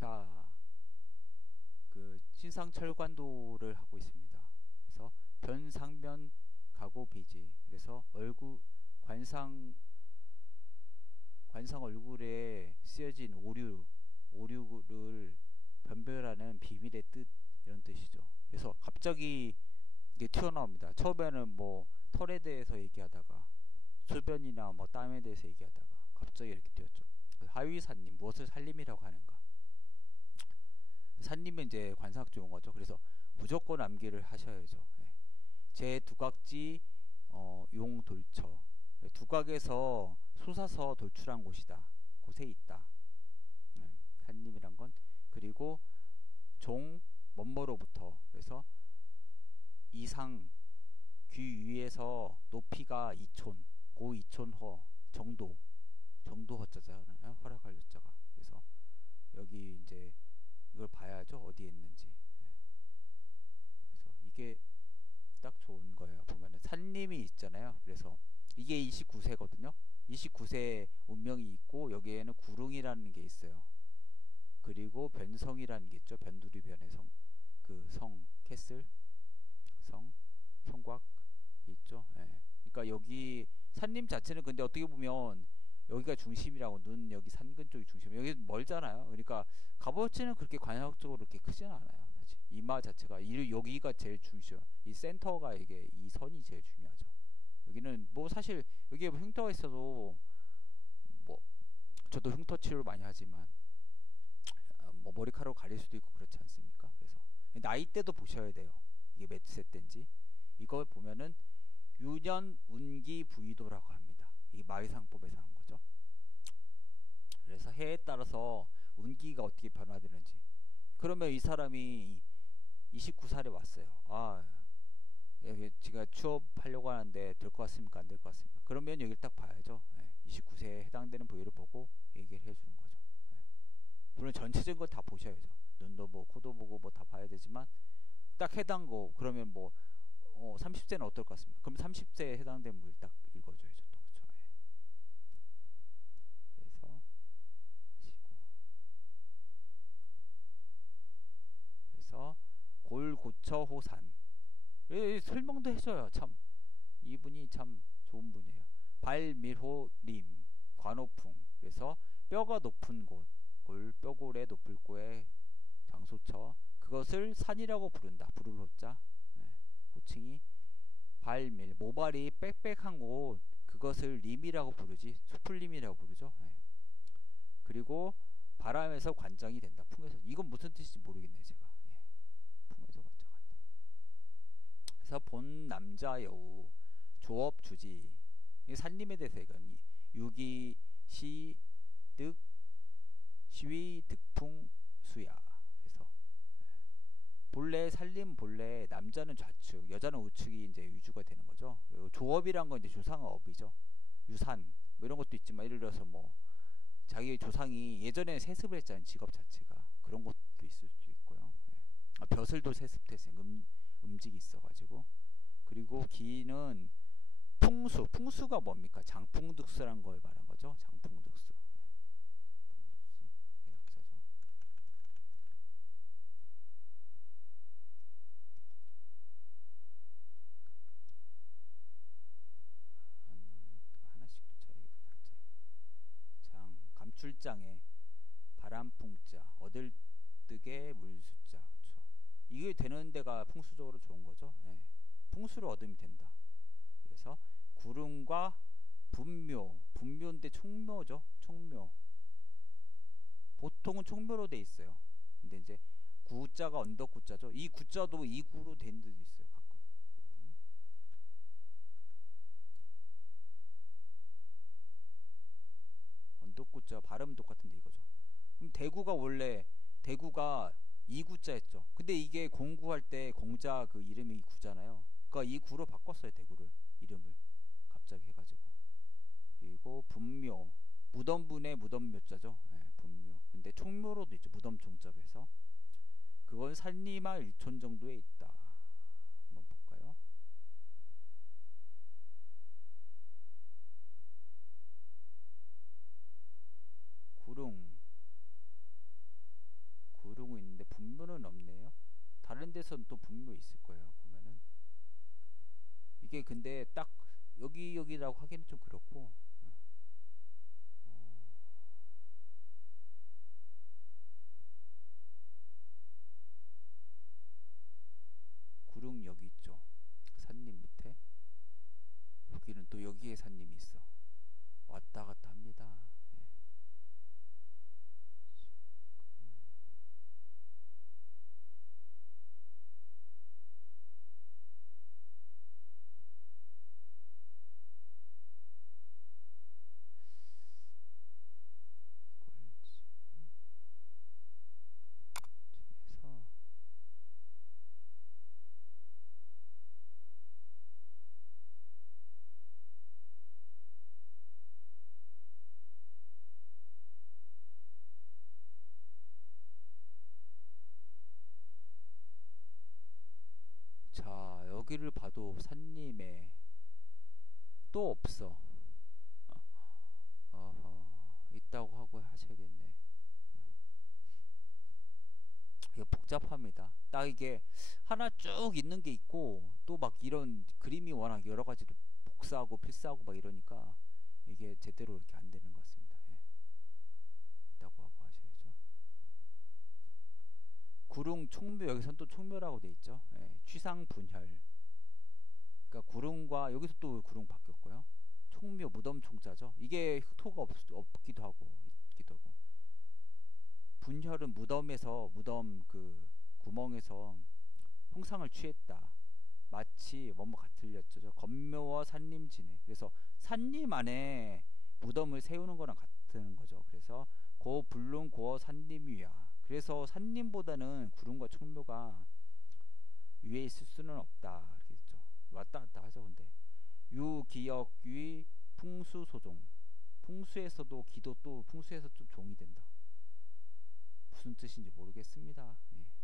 자, 그 신상철관도를 하고 있습니다. 그래서 변상면 가고 비지. 그래서 얼굴 관상 얼굴에 쓰여진 오류를 변별하는 비밀의 뜻, 이런 뜻이죠. 그래서 갑자기 이게 튀어나옵니다. 처음에는 뭐 털에 대해서 얘기하다가 소변이나 뭐 땀에 대해서 얘기하다가 갑자기 이렇게 튀었죠. 하위산림, 무엇을 산림이라고 하는가? 산림은 이제 관상학적 용어죠. 그래서 무조건 암기를 하셔야죠. 예. 제 두각지 용돌처, 두각에서 솟아서 돌출한 곳이다. 곳에 있다. 산림이란 건. 그리고 종 먼머로부터, 그래서 이상 귀 위에서 높이가 2촌, 고 2촌허 정도 허자잖아요. 허락할 여자가. 그래서 여기 이제 이걸 봐야죠. 어디에 있는지. 그래서 이게 딱 좋은 거예요. 보면은 산림이 있잖아요. 그래서 이게 29세거든요. 29세 운명이 있고 여기에는 구릉이라는 게 있어요. 그리고 변성이라는 게 있죠. 변두리 변의 성, 그 성, 캐슬, 성곽 있죠. 예. 그러니까 여기 산림 자체는 근데 어떻게 보면 여기가 중심이라고, 눈 여기 산근 쪽이 중심. 여기 멀잖아요. 그러니까 값어치는 그렇게 관상학적으로 그렇게 크지는 않아요. 사실 이마 자체가 여기가 제일 중요해요. 이 센터가 이게 이 선이 제일 중요하죠. 여기는 뭐 사실 여기에 뭐 흉터가 있어도 뭐 저도 흉터 치료를 많이 하지만 뭐 머리카락 가릴 수도 있고 그렇지 않습니까? 그래서 나이대도 보셔야 돼요. 이게 몇 세 때인지. 이걸 보면은 유년 운기 부위도라고 합니다. 이게 마의상법에서 나온 거죠. 그래서 해에 따라서 운기가 어떻게 변화되는지. 그러면 이 사람이 29살에 왔어요. 제가 취업하려고 하는데 될 것 같습니까? 안 될 것 같습니까? 그러면 여기를 딱 봐야죠. 29세에 해당되는 부위를 보고 얘기를 해주는 거죠. 물론 전체적인 걸 다 보셔야죠. 눈도 보고 코도 보고 뭐 다 봐야 되지만 딱 해당 거. 그러면 뭐 30세는 어떨 것 같습니까? 그럼 30세에 해당되는 부위를 딱 읽어줘야죠. 또 그렇죠. 그래서 하시고, 그래서 골고처호산, 설명도 해줘요. 참 이분이 참 좋은 분이에요. 발밀호림 관호풍. 그래서 뼈가 높은 곳, 뼈골의 높을 곳의 장소처, 그것을 산이라고 부른다. 부를 호자. 호칭이 발밀, 모발이 빽빽한 곳, 그것을 림이라고 부르지. 수풀림이라고 부르죠. 그리고 바람에서 관장이 된다. 풍에서. 이건 무슨 뜻인지 모르겠네요. 제가. 풍에서 관장한다. 그래서 본 남자 여우, 조업 주지. 산림에 대해서 얘기하는 유기 시 득 시위 득풍 수야. 그래서 본래 산림, 본래 남자는 좌측, 여자는 우측이 이제 위주가 되는 거죠. 그리고 조업이란 건 이제 조상업이죠. 유산 뭐 이런 것도 있지만, 예를 들어서 뭐 자기 조상이 예전에 세습을 했잖아요. 직업 자체가. 그런 것도 있을 수도 있고요. 벼슬도 세습했어요. 음직이 있어가지고. 그리고 기는 풍수가 뭡니까? 장풍득수란 걸 말한 거죠. 장풍득수. 풍득수. 약자죠. 하나씩 또 쳐야겠네. 한자를. 감출장에 바람풍자, 얻을뜨게 물수자. 그렇죠. 이게 되는 데가 풍수적으로 좋은 거죠. 풍수를 얻으면 된다. 그래서 구름과 분묘인데 총묘죠. 총묘. 보통은 총묘로 돼 있어요. 근데 이제 구자가 언덕구자죠. 이 구자도 이구로 된 데도 있어요. 가끔. 언덕구자 발음 똑같은데 이거죠. 그럼 대구가 이구자였죠. 근데 이게 공구할 때 공자 그 이름이 구잖아요. 그러니까 이 구로 바꿨어요. 대구를 이름을 갑자기 해가지고. 그리고 분묘, 무덤분의 무덤묘자죠. 분묘. 근데 총묘로도 있죠. 무덤 총자로 해서. 그건 산리마 1촌 정도에 있다. 한번 볼까요? 구릉, 다른 데선 또 분명히 있을 거예요. 보면은 이게 근데 딱 여기라고 하기는 좀 그렇고 구릉 여기 있죠. 산림 밑에 여기는 또 여기에 산림이 있어. 왔다 갔다 합니다. 예. 지내서 자 여기를 봐도 산림에 또 없어. 어허, 있다고 하고 하셔야겠네. 이게 복잡합니다. 딱 이게 하나 쭉 있는 게 있고 또 막 이런 그림이 워낙 여러 가지로 복사하고 필사하고 막 이러니까 이게 제대로 이렇게 안 되는 것 같습니다. 예. 있다고 하고 하셔야죠. 구릉 총묘 여기선 또 총묘라고 돼 있죠. 예. 취상 분혈. 그러니까 구릉과 여기서 또 구릉 바뀌었고요. 총묘 무덤 총자죠. 이게 흑토가 없기도 하고 있기도 하고. 분혈은 무덤에서 무덤 그 구멍에서 형상을 취했다. 마치 뭐뭐 같을렸죠. 건묘와 산림지네. 그래서 산림 안에 무덤을 세우는 거랑 같은 거죠. 그래서 고 불륜 고어 산림위야. 그래서 산림보다는 구릉과 총묘가 위에 있을 수는 없다. 이렇게 했죠. 왔다 갔다 하죠. 근데 유기역위 풍수소종. 풍수에서도 기도 또 풍수에서 좀 종이 된다. 무슨 뜻인지 모르겠습니다. 예.